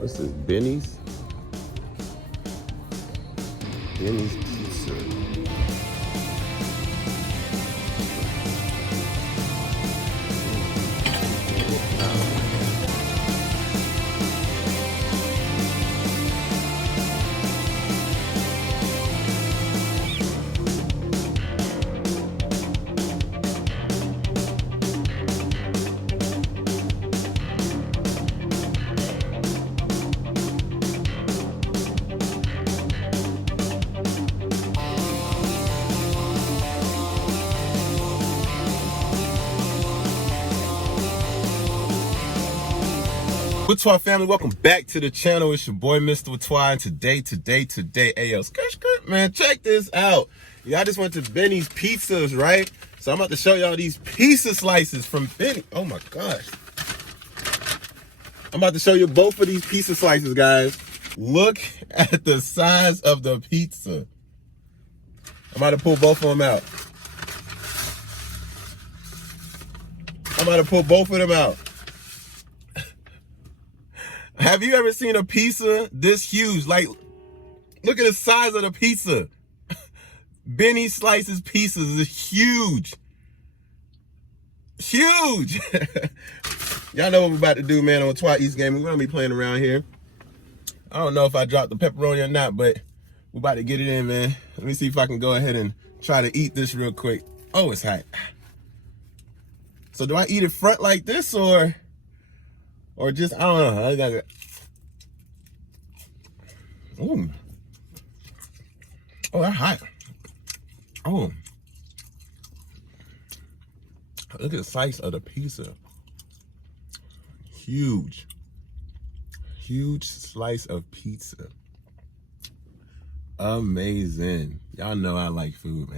This is Benny's. Benny's Pizza. Whaatwaa family, welcome back to the channel. It's your boy Mr. Whaatwaa, and today, ayo, skirt, man, check this out. Y'all just went to Benny's Pizzas, right? So I'm about to show y'all these pizza slices from Benny. Oh my gosh. I'm about to show you both of these pizza slices, guys. Look at the size of the pizza. I'm about to pull both of them out. Have you ever seen a pizza this huge? Like, look at the size of the pizza. Benny Slices pizzas is huge. Huge. Y'all know what we're about to do, man, on Whaatwaa East Gaming. We're going to be playing around here. I don't know if I dropped the pepperoni or not, but we're about to get it in, man. Let me see if I can go ahead and try to eat this real quick. Oh, it's hot. So do I eat it front like this or just, I don't know. I gotta, ooh. Oh, that's hot. Oh. Look at the size of the pizza. Huge. Huge slice of pizza. Amazing. Y'all know I like food,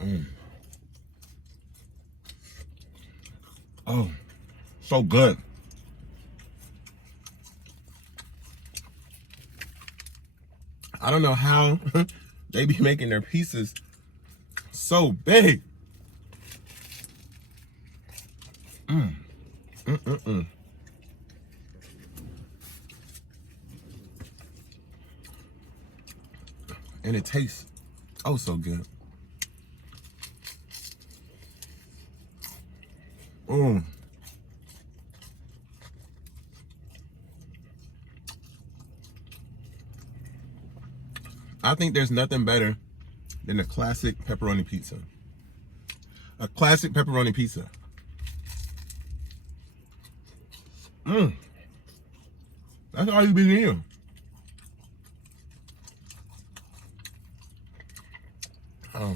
man. Oh, so good. I don't know how they be making their pieces so big. And it tastes oh so good. I think there's nothing better than a classic pepperoni pizza. A classic pepperoni pizza. That's all you be needing. Oh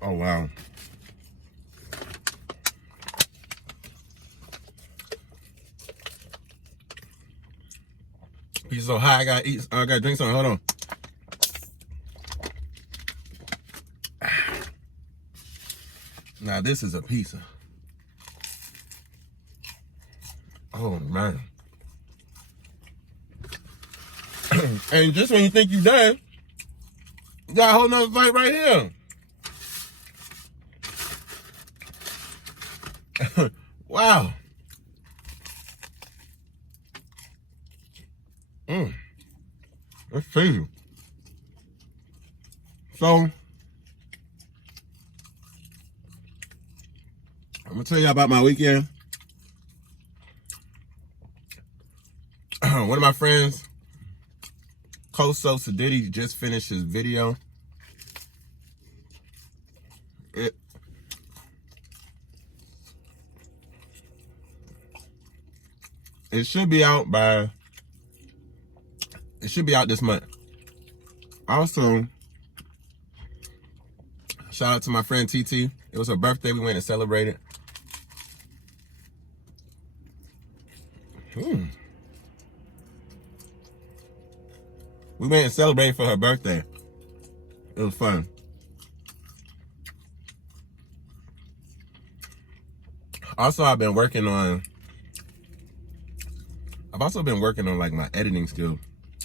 wow. Pizza so high, I gotta drink something. Hold on. Now this is a pizza. Oh man. And just when you think you're done, you got a whole nother bite right here. Wow. That's crazy. So, I'm gonna tell you about my weekend. One of my friends, Koso Sadidi, just finished his video. It should be out this month. Also, shout out to my friend TT. It was her birthday. We went and celebrated. We went and celebrated for her birthday. It was fun. Also, I've also been working on like my editing skill.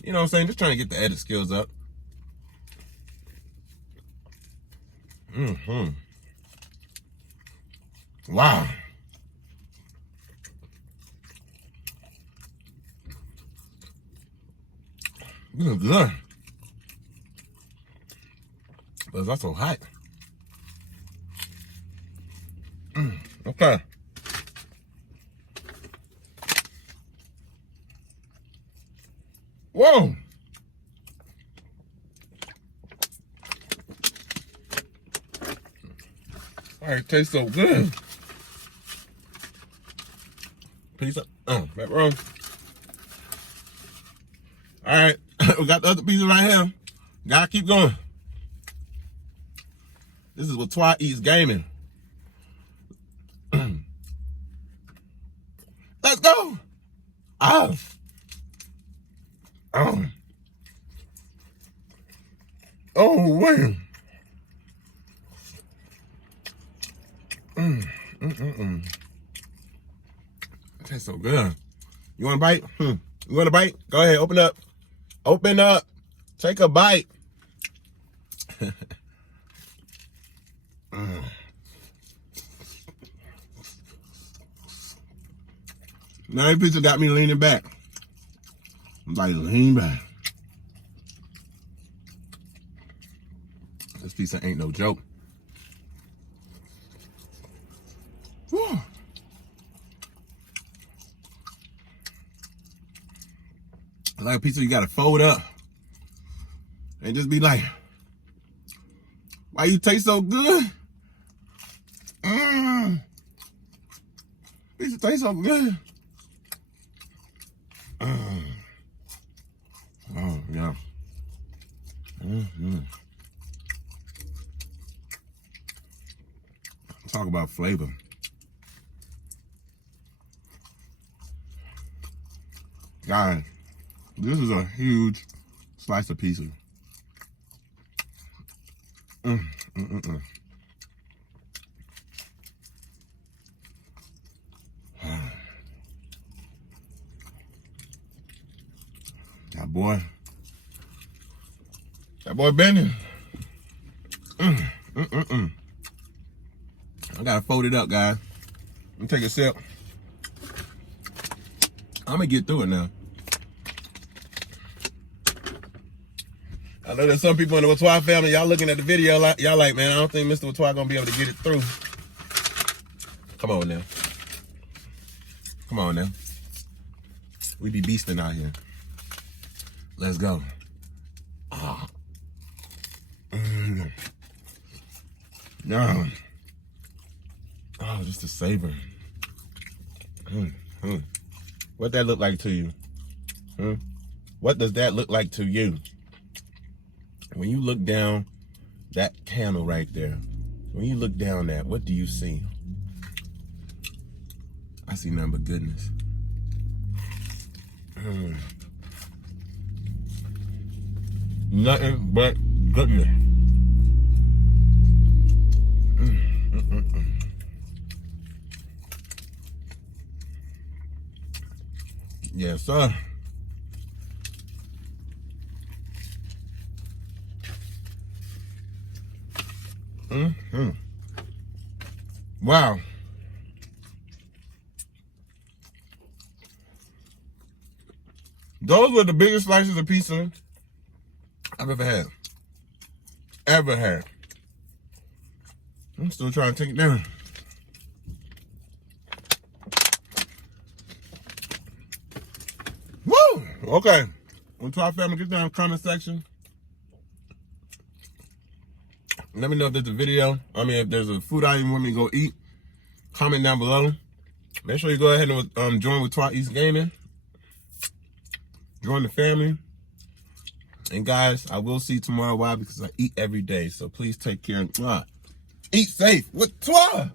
You know what I'm saying? Just trying to get the edit skills up. Wow. This is good. But it's also hot. Okay. Whoa. All right, it tastes so good. Piece of pepperoni. All right, we got the other pieces right here. Gotta keep going. This is Whaatwaa Eats Gaming. Let's go. Oh. Oh, wait. It tastes so good. You want a bite? You want a bite? Go ahead, open up. Open up. Take a bite. Now that pizza got me leaning back. I'm like, lean back. This pizza ain't no joke. Whew. Like a pizza you gotta fold up and just be like, why you taste so good? Pizza tastes so good. Oh, yeah. Talk about flavor. Guys, this is a huge slice of pizza. That boy bending. I gotta fold it up, guys. Let me take a sip. I'm gonna get through it now. I know there's some people in the Whaatwaa family, y'all looking at the video, y'all like, man, I don't think Mr. Whaatwaa gonna be able to get it through. Come on now. Come on now. We be beasting out here. Let's go. No. Oh, just the savor. What that look like to you? What does that look like to you? When you look down that candle right there, when you look down that, what do you see? I see nothing but goodness. Nothing but goodness. Yes, sir. Wow. Those were the biggest slices of pizza I've ever had. I'm still trying to take it down. Woo! Okay. Whaatwaa family, get down in the comment section. Let me know if there's a video. If there's a food item you want me to go eat. Comment down below. Make sure you go ahead and join Whaatwaa Eats Gaming. Join the family. And guys, I will see you tomorrow. Why? Because I eat every day. So please take care. Eat safe. Whaatwaa!